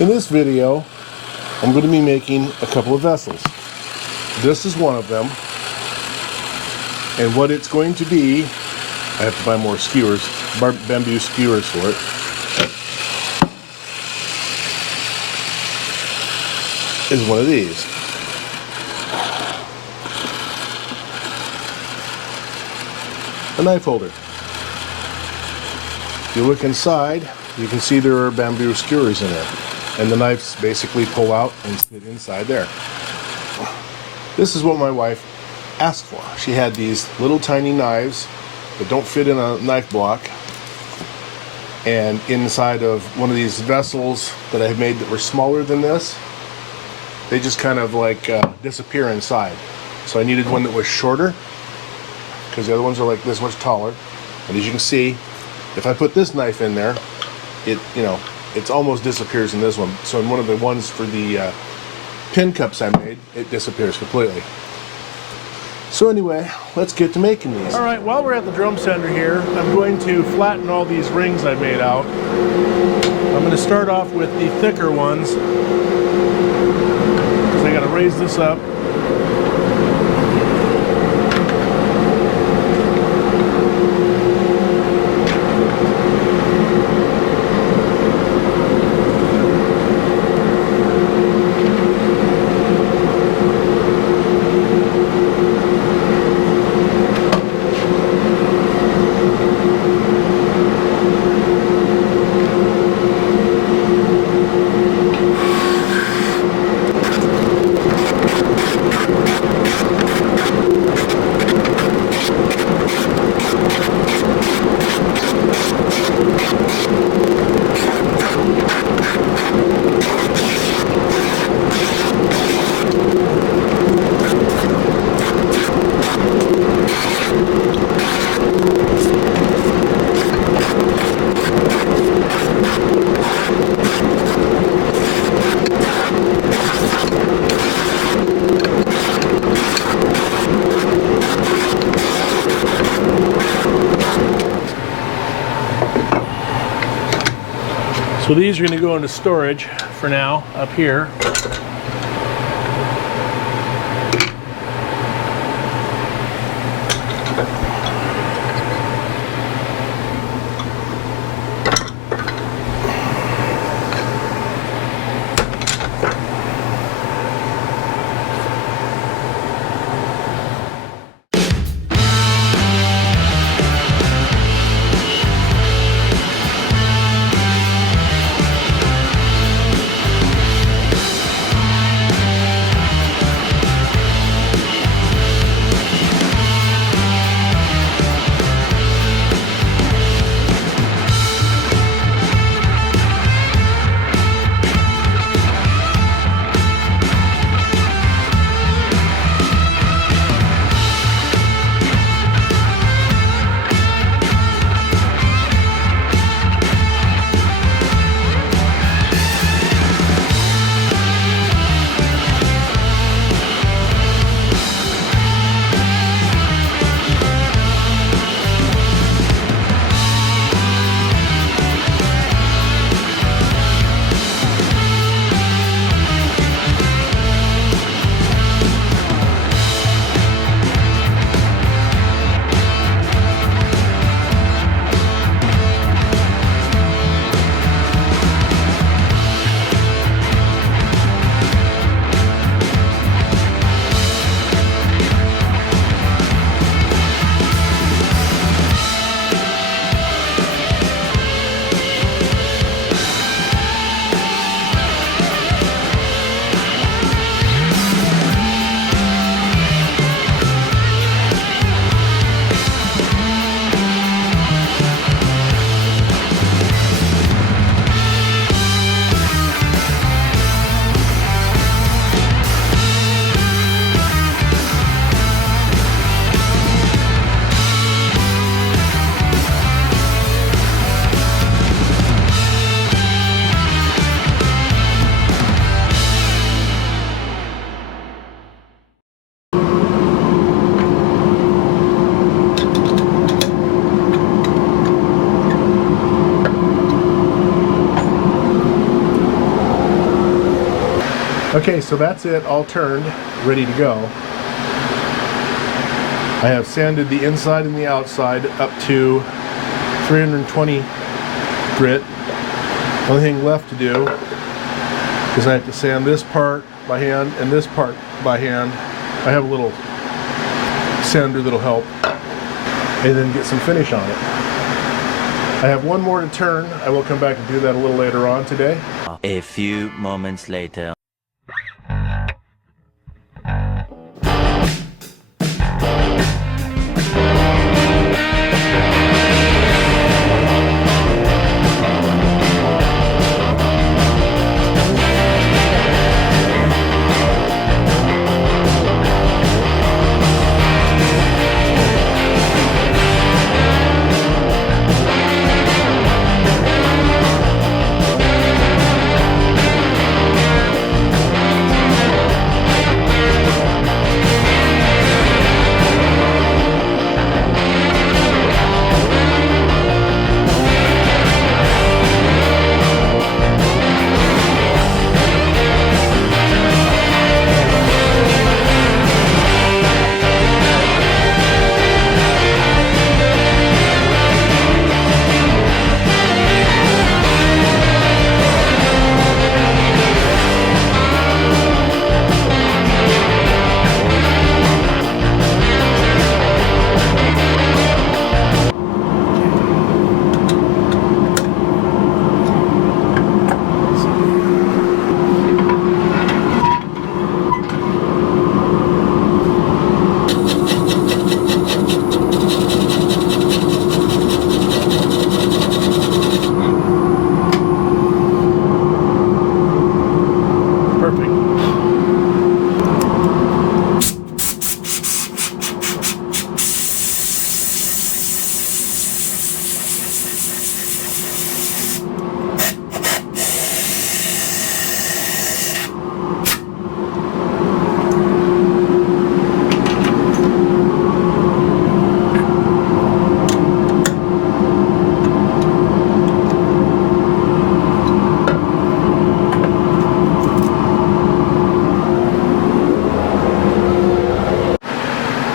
In this video, I'm going to be making a couple of vessels. This is one of them, and what it's going to be, I have to buy more skewers, bamboo skewers for it. Is one of these. A knife holder. If you look inside, you can see there are bamboo skewers in it, and the knives basically pull out and sit inside there. This is what my wife asked for. She had these little tiny knives that don't fit in a knife block, and inside of one of these vessels that I had made that were smaller than this, they just kind of like disappear inside. So I needed one that was shorter, because the other ones are like this much taller. And as you can see, if I put this knife in there, it almost disappears in this one. So in one of the ones for the pin cups I made, it disappears completely. So anyway, let's get to making these. All right, while we're at the drum center here, I'm going to flatten all these rings I made out. I'm going to start off with the thicker ones, because I got to raise this up. So these are going to go into storage for now up here. Okay, so that's it, all turned, ready to go. I have sanded the inside and the outside up to 320 grit. Only thing left to do is I have to sand this part by hand and this part by hand. I have a little sander that'll help, and then get some finish on it. I have one more to turn. I will come back and do that a little later on today. A few moments later.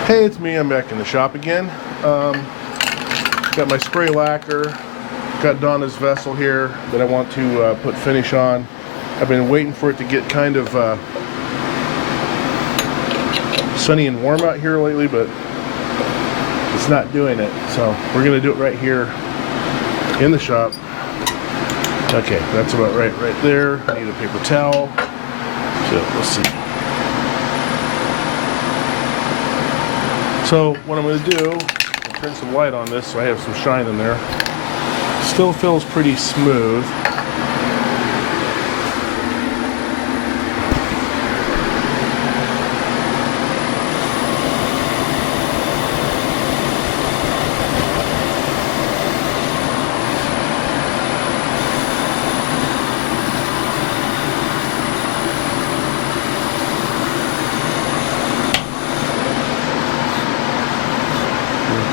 Hey, it's me. I'm back in the shop again. Got my spray lacquer. Got Donna's vessel here that I want to put finish on. I've been waiting for it to get kind of sunny and warm out here lately, but it's not doing it. So we're gonna do it right here in the shop. Okay, that's about right there. I need a paper towel. So let's see. So what I'm going to do, I'll turn some light on this so I have some shine in there. Still feels pretty smooth.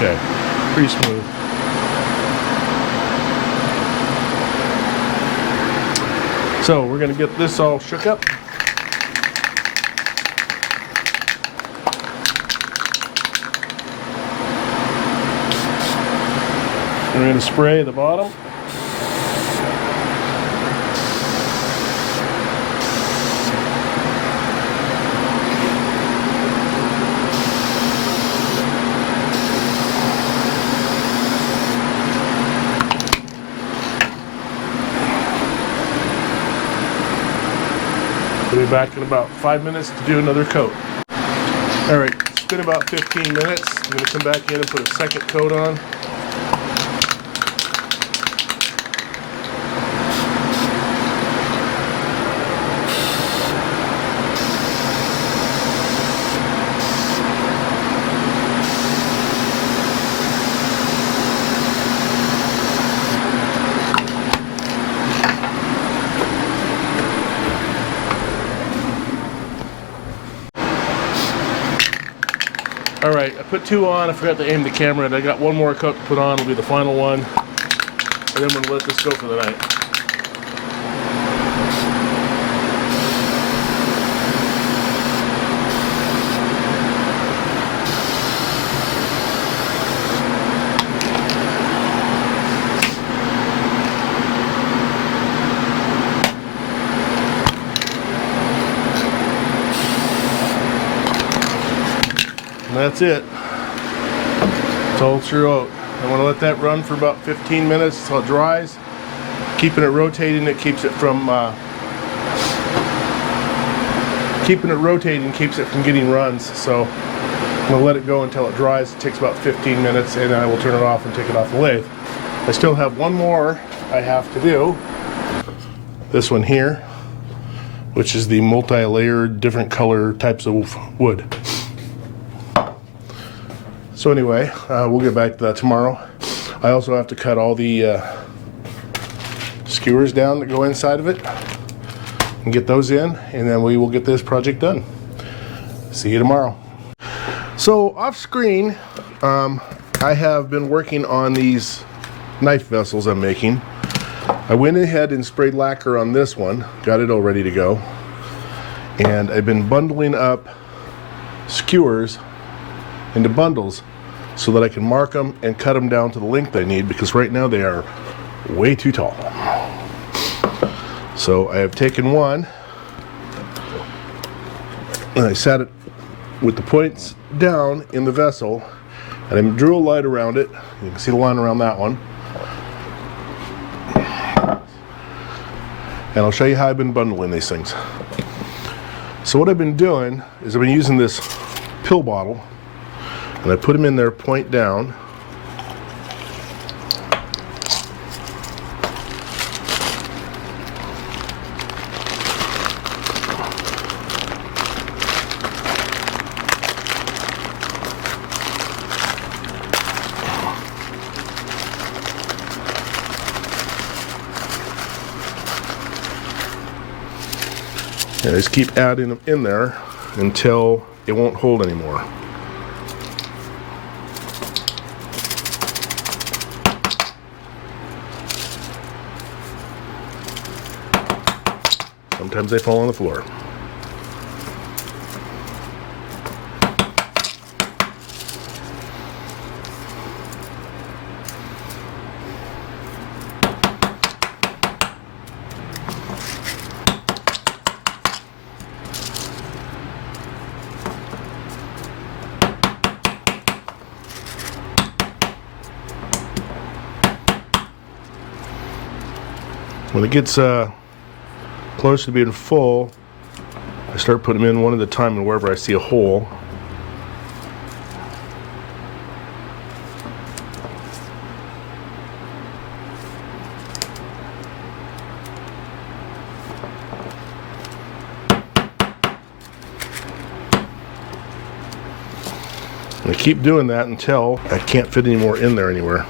Okay, pretty smooth. So we're going to get this all shook up. We're going to spray the bottom. We'll be back in about 5 minutes to do another coat. All right, it's been about 15 minutes. I'm going to come back in and put a second coat on. All right, I put 2 on. I forgot to aim the camera, and I got 1 more coat to put on. It'll be the final one, and then we'll let this go for the night. that's it. That's all throughout. I'm going to let that run for about 15 minutes until it dries. Keeping it rotating, it keeps it from keeps it from getting runs. So I'm going to let it go until it dries. It takes about 15 minutes, and then I will turn it off and take it off the lathe. I still have one more I have to do. This one here, which is the multi-layered, different color types of wood. So anyway, we'll get back to that tomorrow. I also have to cut all the skewers down that go inside of it and get those in, and then we will get this project done. See you tomorrow. So off screen, I have been working on these knife vessels I'm making. I went ahead and sprayed lacquer on this one, got it all ready to go, and I've been bundling up skewers into bundles so that I can mark them and cut them down to the length I need, because right now they are way too tall. So I have taken one and I sat it with the points down in the vessel, and I drew a line around it. You can see the line around that one. And I'll show you how I've been bundling these things. So what I've been doing is I've been using this pill bottle, and I put them in there point down. And I just keep adding them in there until it won't hold anymore. Sometimes they fall on the floor. When it gets close to being full, I start putting them in one at a time and wherever I see a hole. And I keep doing that until I can't fit any more in there anywhere.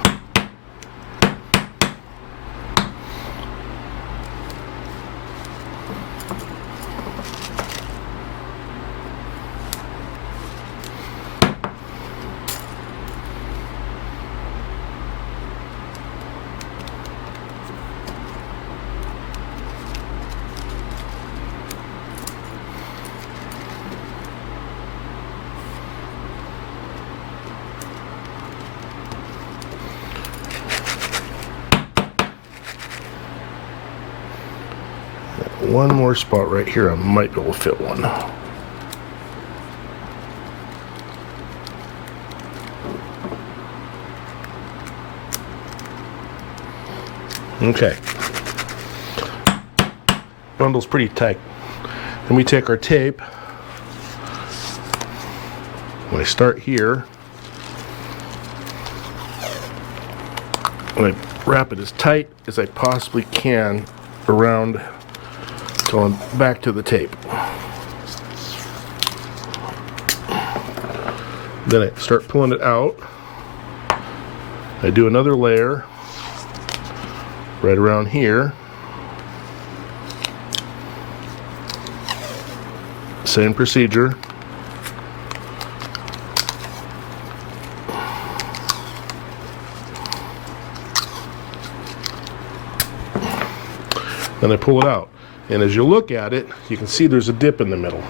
One more spot right here, I might be able to fit one. Okay. Bundle's pretty tight. Then we take our tape. When I start here, and I wrap it as tight as I possibly can around till I'm back to the tape. Then I start pulling it out. I do another layer right around here. Same procedure. Then I pull it out. And as you look at it, you can see there's a dip in the middle.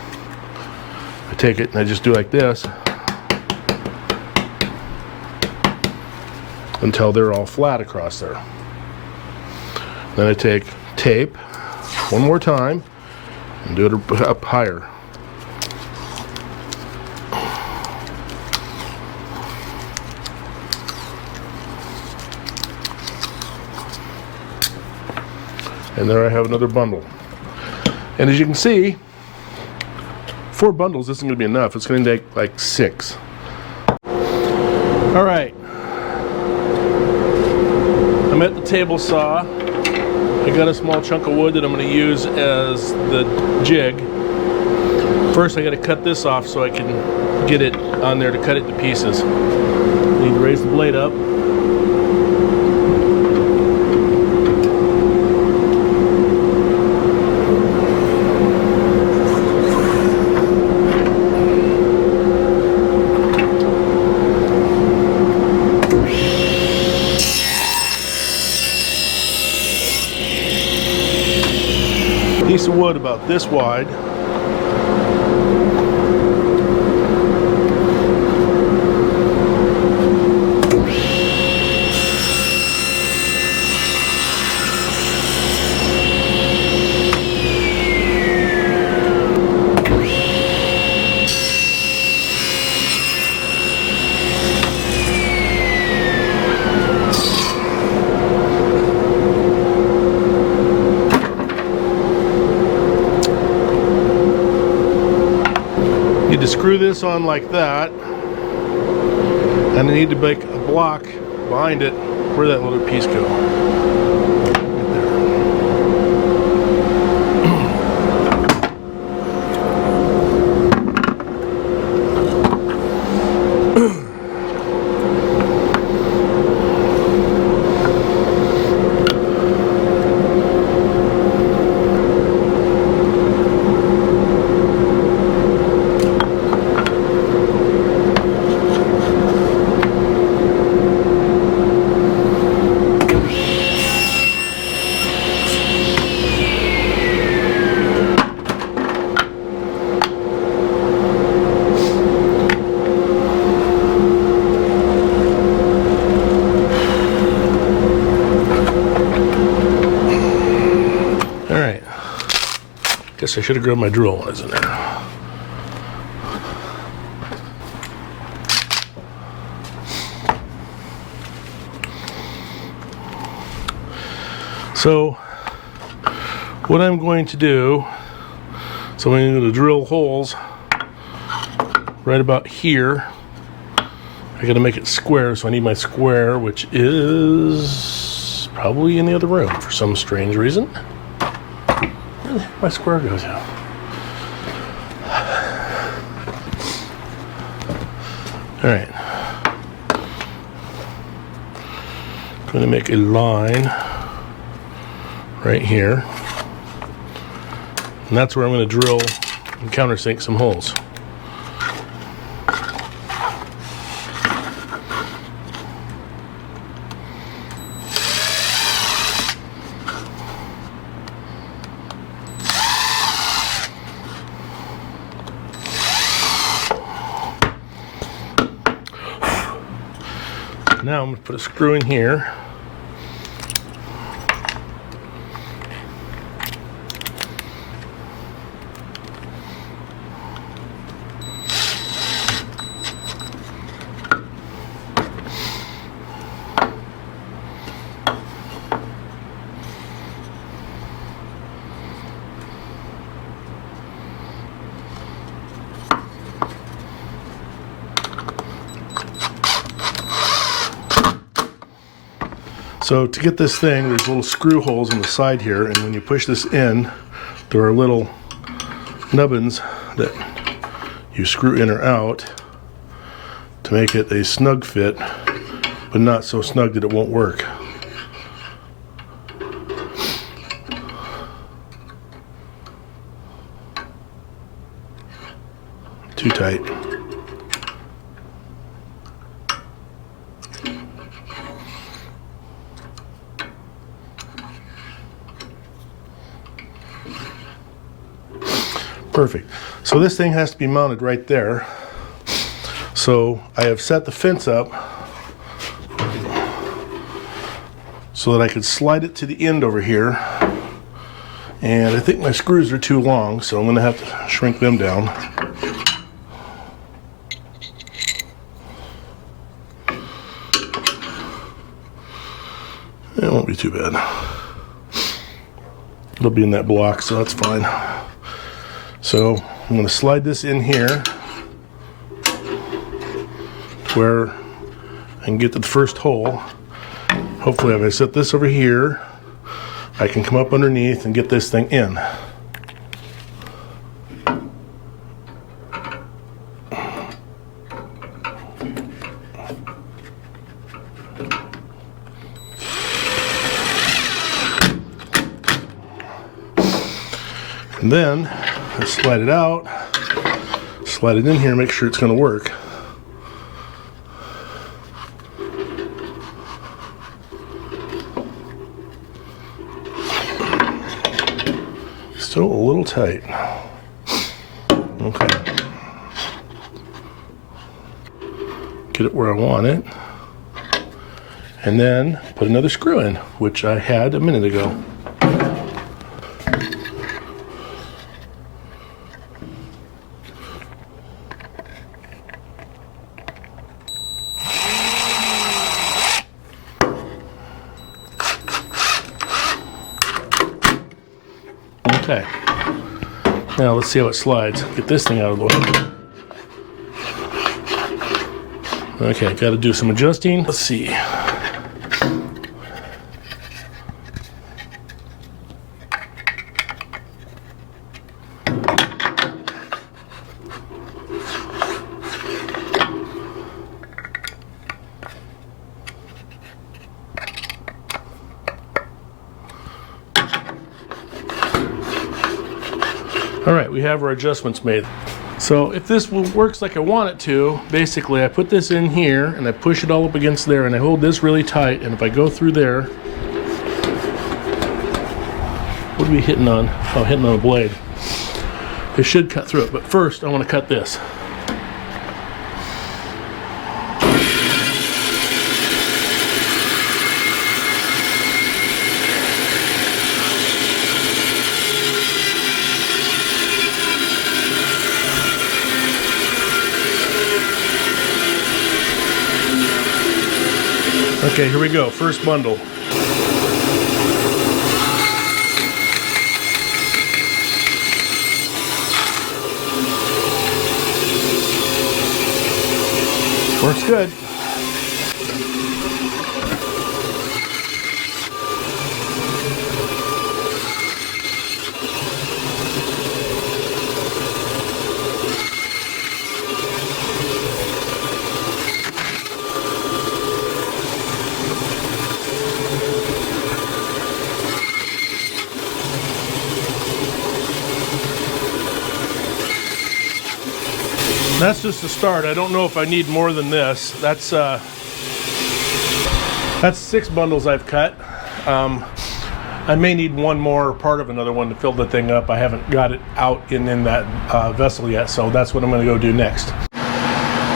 I take it and I just do like this until they're all flat across there. Then I take tape one more time and do it up higher. And there I have another bundle. And as you can see, 4 bundles isn't going to be enough. It's going to take like 6. All right. I'm at the table saw. I got a small chunk of wood that I'm going to use as the jig. First, I got to cut this off so I can get it on there to cut it to pieces. I need to raise the blade up. Piece of wood about this wide. Need to screw this on like that, and I need to make a block behind it. Where'd that little piece go? Alright, guess I should have grabbed my drill when I was in there. So, what I'm going to do, so I'm going to drill holes right about here. I got to make it square, so I need my square, which is probably in the other room for some strange reason. Where the heck my square goes out? All right. I'm going to make a line right here, and that's where I'm going to drill and countersink some holes. Now I'm going to put a screw in here. So to get this thing, there's little screw holes on the side here, and when you push this in, there are little nubbins that you screw in or out to make it a snug fit, but not so snug that it won't work. Too tight. Perfect. So this thing has to be mounted right there. So I have set the fence up so that I could slide it to the end over here. And I think my screws are too long, so I'm going to have to shrink them down. It won't be too bad. It'll be in that block, so that's fine. So I'm going to slide this in here where I can get to the first hole. Hopefully if I set this over here, I can come up underneath and get this thing in. And then I slide it out, slide it in here, make sure it's going to work. Still a little tight. Okay. Get it where I want it. And then put another screw in, which I had a minute ago. Okay, now let's see how it slides. Get this thing out of the way. Okay, got to do some adjusting. Let's see. All right, we have our adjustments made. So if this works like I want it to, basically I put this in here and I push it all up against there and I hold this really tight, and if I go through there, what are we hitting on? Oh, hitting on a blade. It should cut through it, but first I want to cut this. Okay, here we go. First bundle. Works good. That's just the start. I don't know if I need more than this. That's 6 bundles I've cut. I may need one more, or part of another one, to fill the thing up. I haven't got it out in that vessel yet, so that's what I'm going to go do next.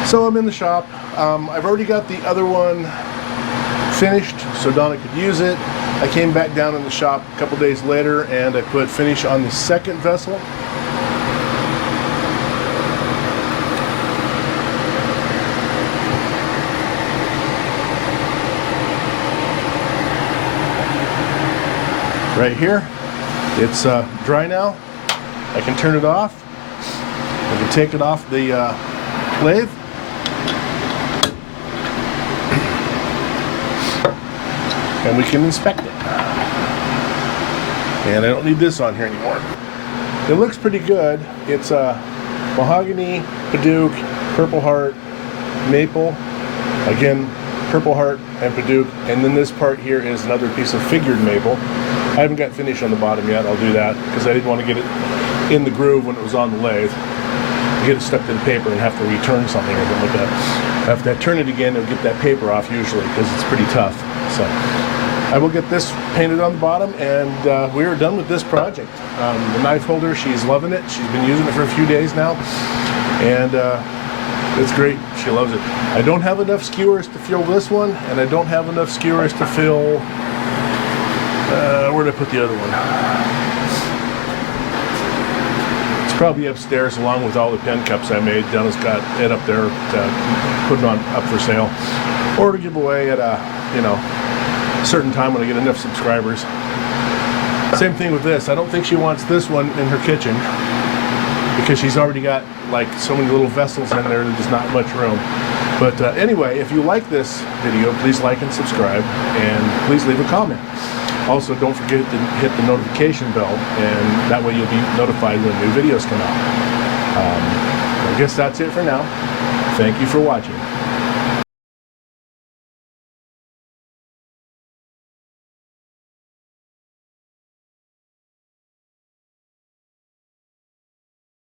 So I'm in the shop. I've already got the other one finished so Donna could use it. I came back down in the shop a couple days later and I put finish on the second vessel. Right here, it's dry now. I can turn it off. I can take it off the lathe. And we can inspect it. And I don't need this on here anymore. It looks pretty good. It's mahogany, Paduke, Purple Heart, maple. Again, Purple Heart and Paduke. And then this part here is another piece of figured maple. I haven't got finish on the bottom yet. I'll do that because I didn't want to get it in the groove when it was on the lathe. Get it stuck to the paper and have to return something or something like that. After I turn it again, it'll get that paper off usually because it's pretty tough. So I will get this painted on the bottom, and we are done with this project. The knife holder, she's loving it. She's been using it for a few days now, and it's great. She loves it. I don't have enough skewers to fill this one, and I don't have enough skewers to fill where did I put the other one? It's probably upstairs along with all the pen cups I made. Donna's got it up there to put it on up for sale or to give away at a certain time when I get enough subscribers. Same thing with this. I don't think she wants this one in her kitchen because she's already got like so many little vessels in there that there's not much room. But anyway, if you like this video, please like and subscribe, and please leave a comment. Also, don't forget to hit the notification bell, and that way you'll be notified when new videos come out. I guess that's it for now. Thank you for watching.